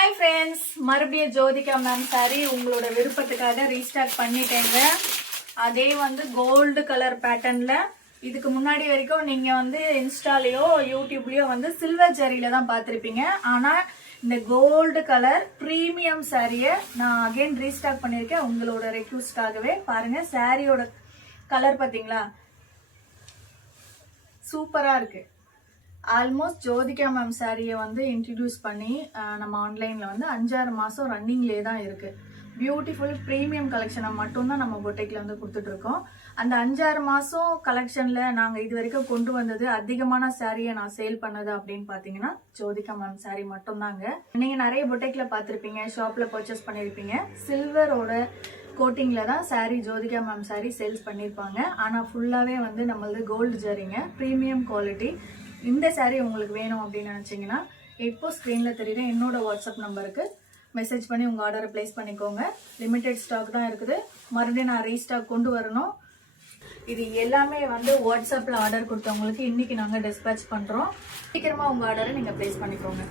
Hi friends, மறுபடியும் Jyothika ma'am sorry உங்களோட விருப்பத்துக்காக restart பண்ணிட்டேங்க. அதே கோல்டு கலர் பேட்டர்ன்ல இதுக்கு முன்னாடி வரைக்கும் நீங்க இன்ஸ்டாலயோ யூடியூப்லயோ சில்வர் ஜரியில தான் பார்த்திருப்பீங்க. ஆனா இந்த கோல்டு கலர் பிரீமியம் சாரியை நான் அகைன் ரீஸ்டார்ட் பண்ணிருக்கேன் உங்களோட ரெக்வஸ்டாகவே. பாருங்க சாரியோட கலர் பாத்தீங்களா, சூப்பரா இருக்கு. ஆல்மோஸ்ட் ஜோதிகா மேம் சாரியை இன்ட்ரடியூஸ் பண்ணி நம்ம ஆன்லைன்ல 5-6 மாசம் ரன்னிங்லேயே தான் இருக்கு. பியூட்டிஃபுல் ப்ரீமியம் கலெக்ஷனை மட்டும்தான் நம்ம பொட்டைக்கில் கொடுத்துட்டு இருக்கோம். அந்த 5-6 மாசம் கலெக்ஷன்ல நாங்க இது வரைக்கும் கொண்டு வந்தது அதிகமான சாரியை நான் சேல் பண்ணது அப்படின்னு பாத்தீங்கன்னா ஜோதிகா மேம் சாரி மட்டும்தாங்க. நீங்க நிறைய பொட்டைக்கில பார்த்திருப்பீங்க, ஷாப்ல பர்ச்சேஸ் பண்ணிருப்பீங்க. சில்வரோட கோட்டிங்ல தான் sorry Jyothika ma'am sorry sales பண்ணிருப்பாங்க. ஆனா ஃபுல்லாவே நம்மளது கோல்டு ஜரிங்க, ப்ரீமியம் குவாலிட்டி. இந்த சாரி உங்களுக்கு வேணும் அப்படின்னு நினைச்சீங்கன்னா இப்போ ஸ்கிரீன்ல தெரியுற என்னோட வாட்ஸ்அப் நம்பருக்கு மெசேஜ் பண்ணி உங்க ஆர்டரை பிளேஸ் பண்ணிக்கோங்க. லிமிடெட் ஸ்டாக் தான் இருக்குது, மறுபடியும் நான் ரீஸ்டாக் கொண்டு வரணும். இது எல்லாமே வாட்ஸ்அப்ல ஆர்டர் கொடுத்தவங்களுக்கு இன்னைக்கு நாங்க டிஸ்பேச் பண்றோம். சீக்கிரமா உங்க ஆர்டரை நீங்க பிளேஸ் பண்ணிக்கோங்க.